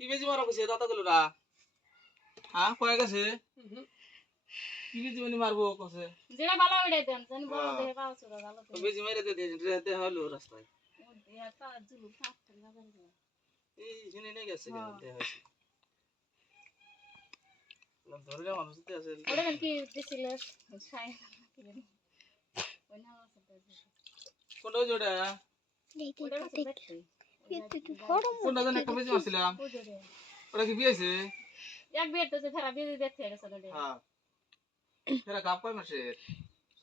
কি বেজি মারা কইছে দাদা গুলোরা হ্যাঁ কয়ে গেছে কি বেজি মানে মারবো কইছে যেটা ভালো ওইটাই দেন জানি বড় দেহে পাওয়া ছিল ভালো তো বেজি মেরে দে দে হলো রাস্তায় ও দেহে পা জুলু ফাটতে লাগাই দিল এই শুনে নিয়ে গেছে কেন দে হইছে ধরে মানুষ তো আছে ওটা কি দিছিল ছাই ওই না আছে কোনটা জোড়া ওটা আছে দেখতে কোনটা জানি একটা বেজি মারছিলাম ওটা কি বিয়েছে এক বিয়ে তো ফেরা বিয়ে দেখতে গেছে ওটা হ্যাঁ ফেরা গাপ কয় মাসের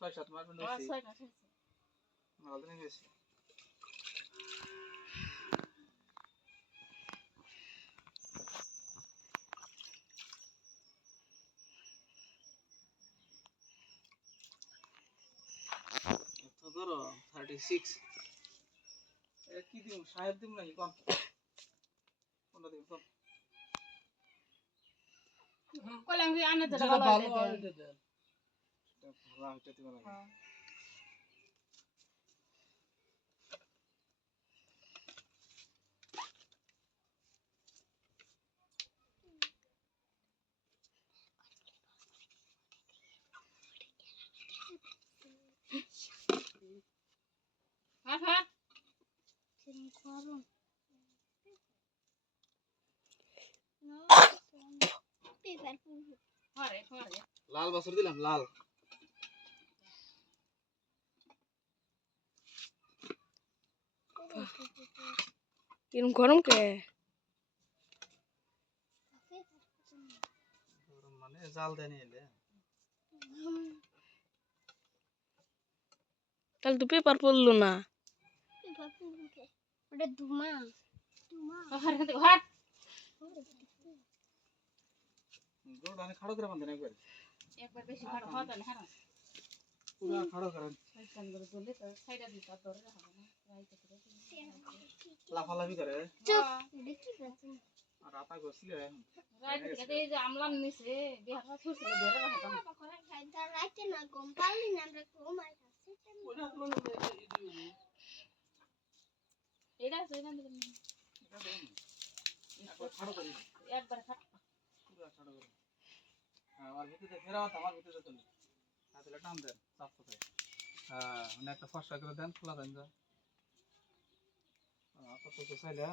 6-7 মাস মনে হইছে 6 মাস হয়েছে ভালো দিন গেছে তো ধরো 36 এ কি দিম সাহেব দিম নাকি কোন কোনটা দিম কোন কলাম কি আনে তো যেটা ভালো ভালো দেন হয় এটা দেন ভালো হইতে দিবা না হ্যাঁ হ্যাঁ হরে হরে লাল বাছুর দিলাম লাল কিরম গরম কে গরম মানে জাল দেনি এলে তাহলে তো পেপার পড়লো না ওটা ধুমা হরে হরে গোড় আনে খাড়ো করে বাঁধেন একবার বেশি ভাড়া হতো না হ্যাঁ পুরা খাড়ো করেন শয়তান করে বলে তো সাইডা দিতা তোরে হবে না রাইতে করে লাফালাফি করে চুপ আর আতা গছলে রাইতে থেকে এই যে আমলাম নিছে বিহার ছুটছিল ধরে রাখা রাইতে না গম পালি না আমরা ঘুমাই ওটা কোনো এটা আছে না খাড়ো করি একবার খা পুরা খাড়ো করে হ্যাঁ আর ভিতরে ফেরাও আমার ভিতরে চলে হাতে টান দেন চাপ করে হ্যাঁ মানে একটা ফর্সা করে দেন খোলা দেন যা কত তো চাইলে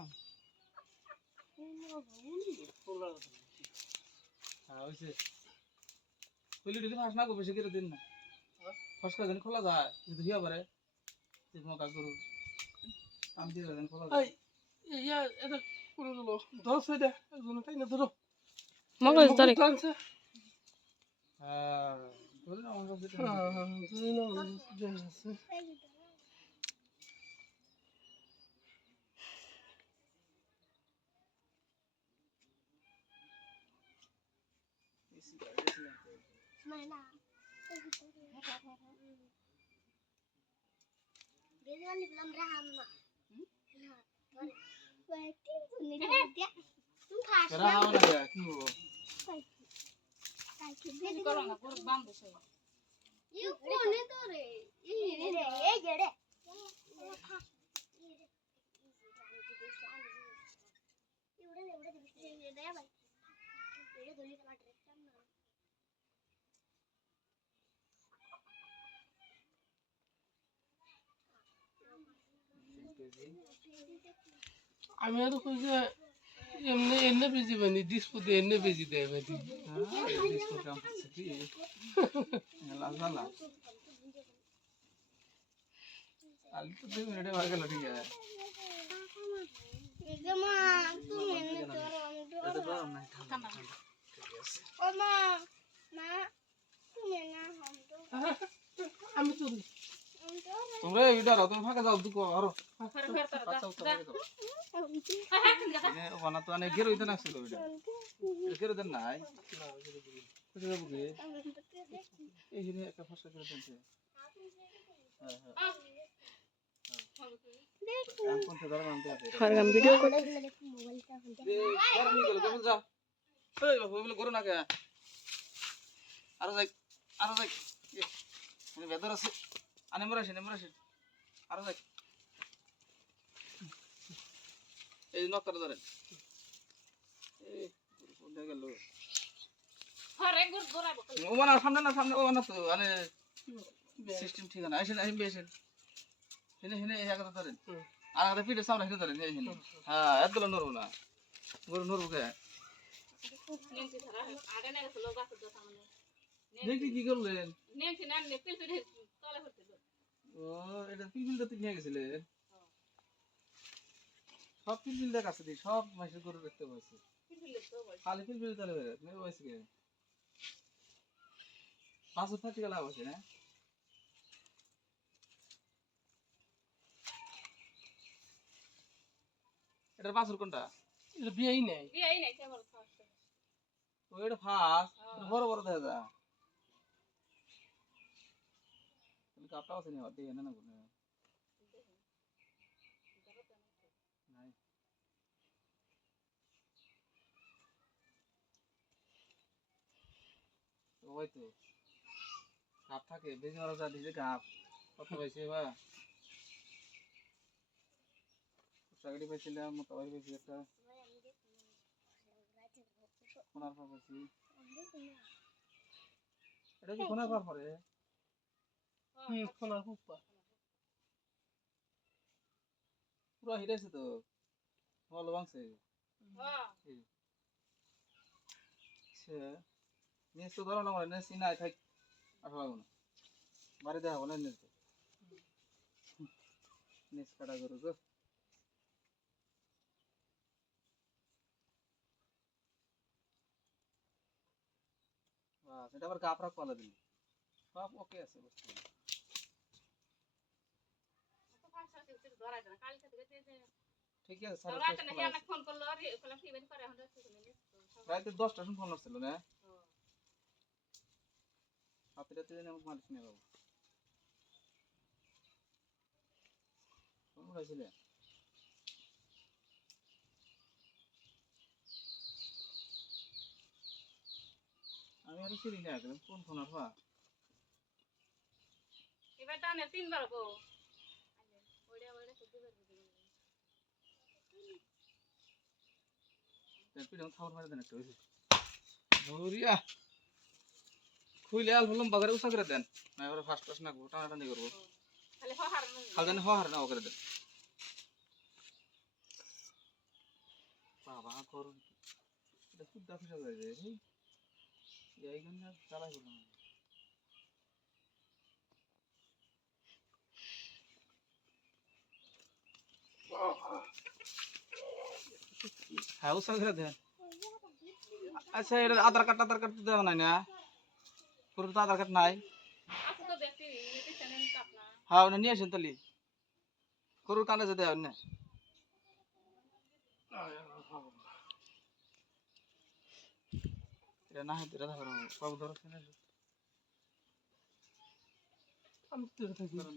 হ্যাঁ ওইসে কইলি দিদি ফাঁস না গো বেশি করে দিন না ফসকা দেন খোলা যায় যদি হিয়া পারে মকা গরু আমি দিয়ে দেন খোলা যায় ইয়া এটা কোন হলো ধরো সেটা একজন তাই না ধরো মগজ ধরে টানছে হ্যাঁ ধরে না আমার কাছে হ্যাঁ আছে মানা বেজলি বললাম রাহাম্মা না কয়েকটি শুনি দিয়া তুমি খাস কেরা না না যায় কি হবো কালকে বেশি করো না পুরো বাম বসে ইউ কোনে তো রে এই যে রে আমি আর কই যে এমনি এনে বেজি বানি ডিসপুতে এনে বেজি দেয় বেজি হ্যাঁ ডিসকো কাম করছে কি লাল লাল আল তো 2 মিনিটে হয়ে গেল ঠিক আছে মা তুমি এনে ধরো আমি এটা গরম নাই ঠান্ডা ঠিক আছে ও মা মা তুমি না হাম তো আমি তো তোমরা এইটা রাত ফাঁকা যাও দুকো আরো ফের ফের তারা আচ্ছা উত্তর আগে দাও হ্যাঁ ঠিক আছে এনে ওনা তো অনেক গের হইতে না ছিল এটা গের দেন নাই কোথায় যাবো কি এই হিনে একটা ফসকা করে দেনছে হ্যাঁ হ্যাঁ আমি কোন থেকে ধরে নামতে আছে হরগাম ভিডিও করে মোবাইলটা এই গরম নিয়ে গেল কখন যা এই বাবু বলে করো না কে আরো যাই মানে বেদর আছে আনে মরাসেন আরো যাই এই নকর ধরেন কোথায় গেল হরে গুড় দৌড়াবো ও না সামনে না সামনে ও না তো মানে সিস্টেম ঠিক না আসেন আসেন বেশন হেনে হেনে এই একটা ধরেন আর একটা পিঠে সামনে হেনে ধরেন এই হেনে হ্যাঁ এতগুলো নরবো না গরু নরবো কে নেমছি ধরা আগে না গেছিল গাছের দোতা মানে দেখি কি করলেন নেমছি না নেপিল পিঠে তলে হচ্ছে ও এটা পিপিল তো নিয়ে গেছিলে সব পিপিল দেখ আছে দি সব মাসের গরু দেখতে পাচ্ছি পিঠে তো বল খালি পিপিল তলে বেরোয় মেয়ে বয়সে কে 5 বছর থেকে লাভ আছে না এটার 5 কোনটা এটা বিয়েই নাই বিয়াই নাই কেমন ফাস্ট ও এটা ফাস্ট বড় বড় দেখা যায় কাপটা আছে না দেখে না না বলে নাই ওই তো কাপ থাকে বেশি মারা যা দিছে কাপ কত পাইছে বা সাগরি পাইছিলাম মোটাবাড়ি পাইছি একটা কোনার পর পাইছি এটা কি কোনার পর পরে ফোনার কুপ্পা পুরো হিরেছে তো ভালো ভাঙছে হ্যাঁ সে নেস তো ধরো না মানে নেস নাই থাক আসলে না বাড়ি দেখা বলে নেস নেস কাটা করো গো বাহ এটা আবার কাপড় কলা দিলি সব ওকে আছে বস্তু তো ফাস্ট আছে ধরা যায় কাল থেকে যে ঠিক আছে স্যার রাতে নাকি আমাকে ফোন করলো আর কলাম কি বের করে এখন রাতে 10টা সময় ফোন আসছিল না রাতে রাতে জানি আমাকে মালিশ নিয়ে যাবো ফোন করেছিলে আমি আর চিনি না কোন ফোন আসবা এবার টানে তিনবার গো ওড়ে ওড়ে শুদ্ধ করে দিবি পিঠে খাবার মারি দেন একটু ধরিয়া খুইলে আল বললাম বাজারে উষা করে দেন না এবারে ফার্স্ট ফার্স্ট না টানাটানি করবো খালি হহার খালদানি হওয়ার না করে দেন বাবা করুন এটা খুব দাফি সাজা যায় এই জন্য চালাই বললাম হ্যাঁ উষা করে দেন আচ্ছা এটা আধার কার্ড দেওয়া নাই না পুরো তো আধার কার্ড নাই আছে তো দেখি নেতে চ্যানেল কাপ না হ্যাঁ ওটা নিয়ে আসেন তাহলে গরুর কানে যেতে হবে না এটা না হাতে রাখা করবো বাবু ধরো আমি তো থাকি ধরুন